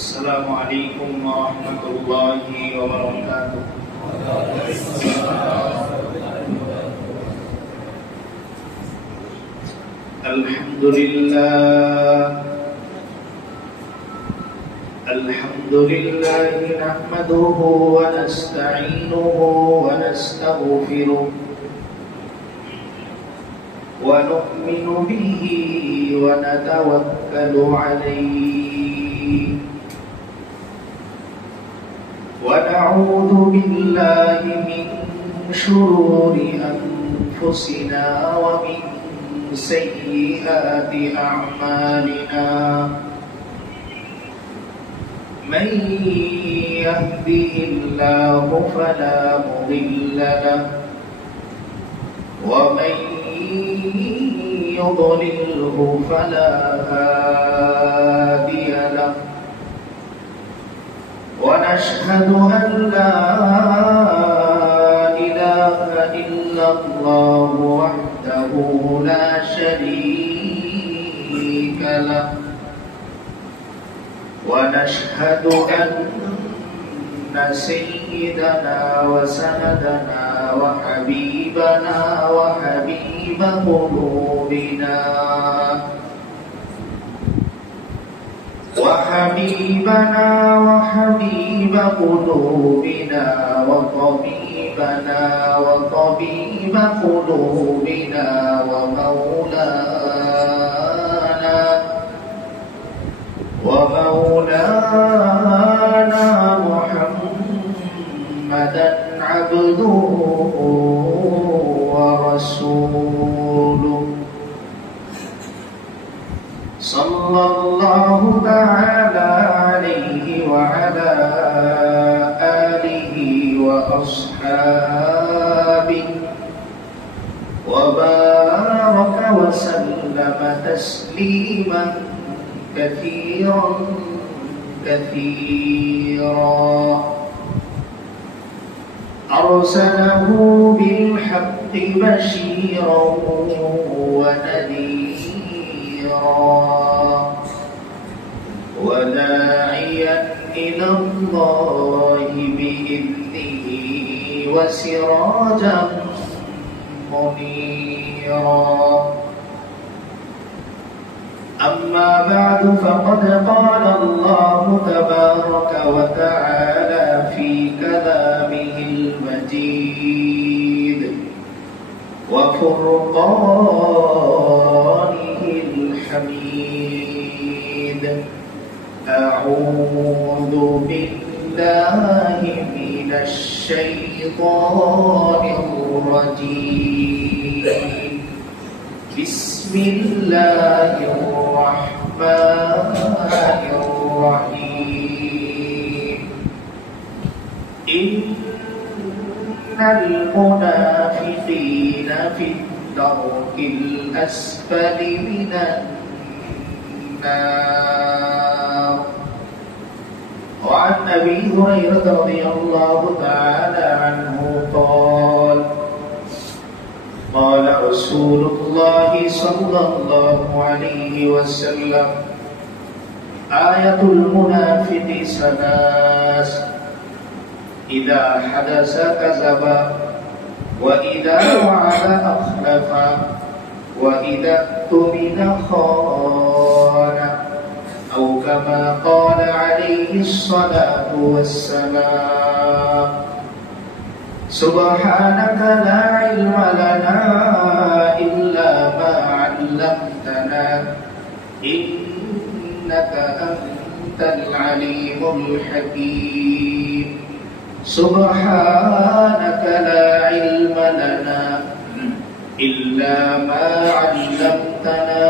السلام عليكم ورحمة الله وبركاته. الحمد لله نحمده ونستعينه ونستغفره ونؤمن به ونتوكل عليه ونعوذ بالله من شرور أنفسنا ومن سيئات أعمالنا من يهده الله فلا مضل له ومن يضلله فلا هادي له ونشهد أن لا إله إلا الله وحده لا شريك له ونشهد أن سيدنا وسندنا وحبيبنا وحبيب قلوبنا وحبيب قلوبنا وطبيب قلوبنا ومولانا محمدا عبده ورسوله صلى الله تعالى عليه وعلى آله وأصحابه وبارك وسلم تسليما كثيرا أرسله بالحق بشيرا ونذيرا وداعيا إلى الله بإذنه وسراجا منيرا أما بعد فقد قال الله تبارك وتعالى في كلامه المجيد وفرقانه الحميد أعوذ بالله من الشيطان الرجيم بسم الله الرحمن الرحيم إن المنافقين في الدرك الأسفل من النار. وعن أبي هريرة رضي الله تعالى عنه قال رسول الله صلى الله عليه وسلم آية المنافق ثلاث إذا حدث كذب وإذا وعد أخلف وإذا اؤتمن خان أو كما قال عليه الصلاة والسلام. سبحانك لا علم لنا إلا ما علمتنا إنك أنت العليم الحكيم. سبحانك لا علم لنا إلا ما علمتنا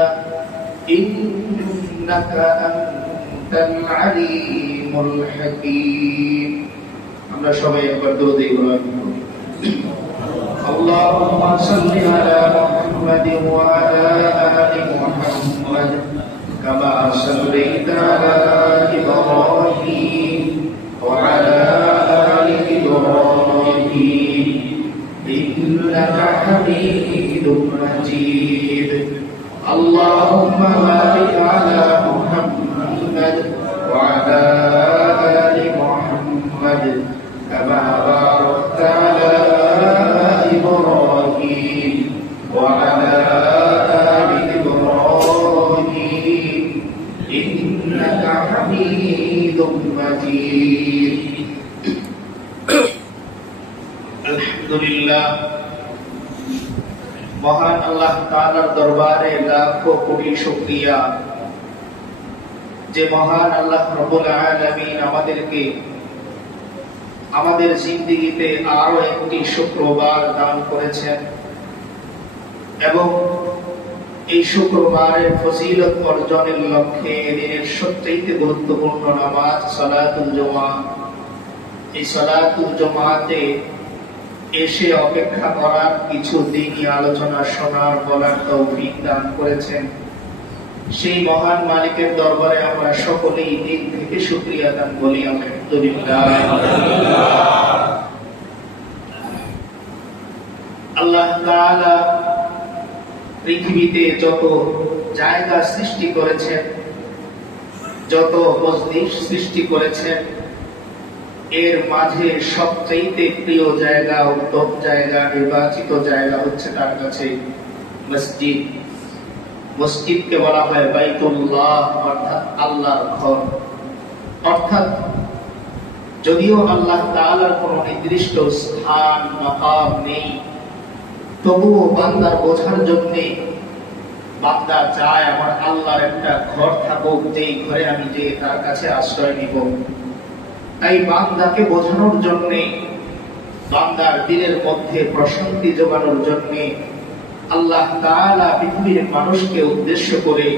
إنك أنت العليم الحكيم. আমরা সবাই একবার দরুদ ইব্রাহিম اللهم صل على محمد وعلى آل محمد كما صليت على إبراهيم وعلى آل إبراهيم إنك حميد مجيد. اللهم بارك على محمد وعلى حميد مجيد الحمد لله মহান আল্লাহ তাআলার দরবারে লাখো কোটি শুকরিয়া যে মহান আল্লাহ রব্বুল আলামিন আমাদেরকে আমাদের জিন্দেগিতে আরো একটি শুক্রবার দান করেছেন এবং এই শুক্রবারের ফজিলত অর্জনের লক্ষ্যে দিনের সবচেয়ে গুরুত্বপূর্ণ নামাজ সালাতুল জুমা এই সালাতুল জুমাতে এসে অপেক্ষা করার কিছু দিনই আলোচনা শোনার বলার তৌফিক দান করেছেন সেই মহান মালিকের দরবারে আমরা সকলেই দিল থেকে শুকরিয়া দান বলি আলহামদুলিল্লাহ আল্লাহ তাআলা পৃথিবীতে যত জায়গা সৃষ্টি করেছেন যত মজলিস সৃষ্টি করেছেন এর মাঝে সবচেয়ে প্রিয় জায়গা উত্তম জায়গা নির্বাচিত জায়গা হচ্ছে তার কাছে মসজিদ মসজিদকে বলা হয় বাইতুল্লাহ অর্থাৎ আল্লাহর ঘর অর্থাৎ যদিও আল্লাহ তাআলার কোনো নির্দিষ্ট স্থান মাকাম নেই তবুও বান্দার বোঝার জন্য বান্দা চায় আমার আল্লাহর একটা ঘর থাকুক যেই ঘরে আমি যে তার কাছে আশ্রয় নিব তাই বান্দাকে বোঝানোর জন্য বান্দার দিলের মধ্যে প্রশান্তি যোগানোর জন্য আল্লাহ তাআলা পৃথিবীর মানুষকে উদ্দেশ্য করে